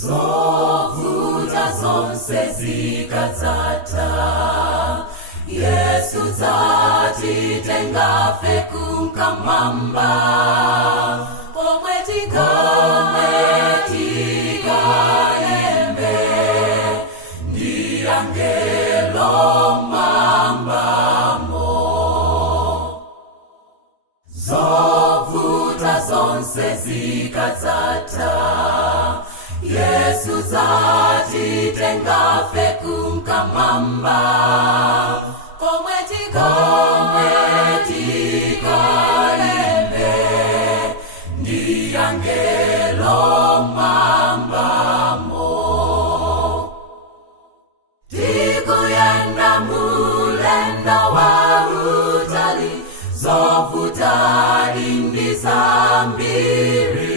zovuta zonse zikadzatha, Yesu zatitenga kumwamba, komwe tikayembe ndi angelo mwambamo. Zovuta zonse zikadzatha, Yesu zatitenga kumwamba, komwe tikayembe ndi angelo mwambamo. Tikuyenda mulendo wautali, zovuta ndi zambiri,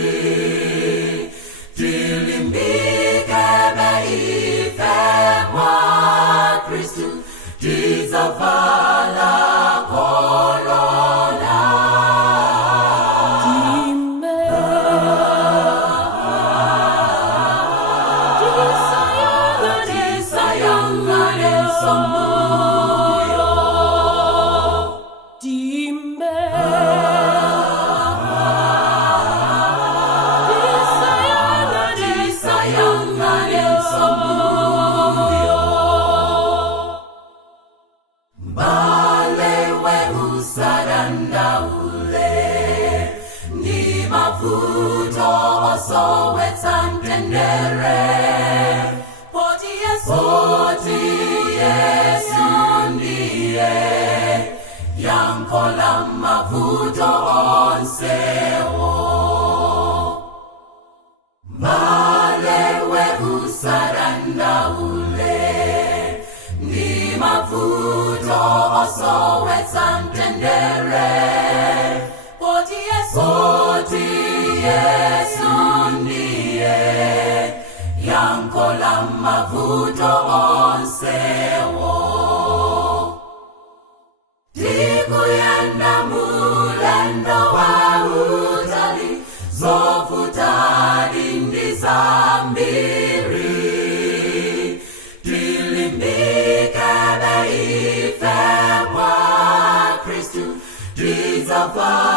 tilimbikebe ife mwa Kristu, tizavala korona. Tisayangane somoyo. Tisayangane somoyo. Mbalewe usadandaule, ni mavuto osowetsa mtendere, poti Yesu ndiye yankho la mavuto onsewo. Mbalewe usadandaule, ni mavuto osowetsa mtendere, poti Yesu ndiye yankho la mavuto onsewo. Tikuyenda mulendo wautali, zovuta ndi zambiri, tilimbikebe ife mwa Kristu, tizavala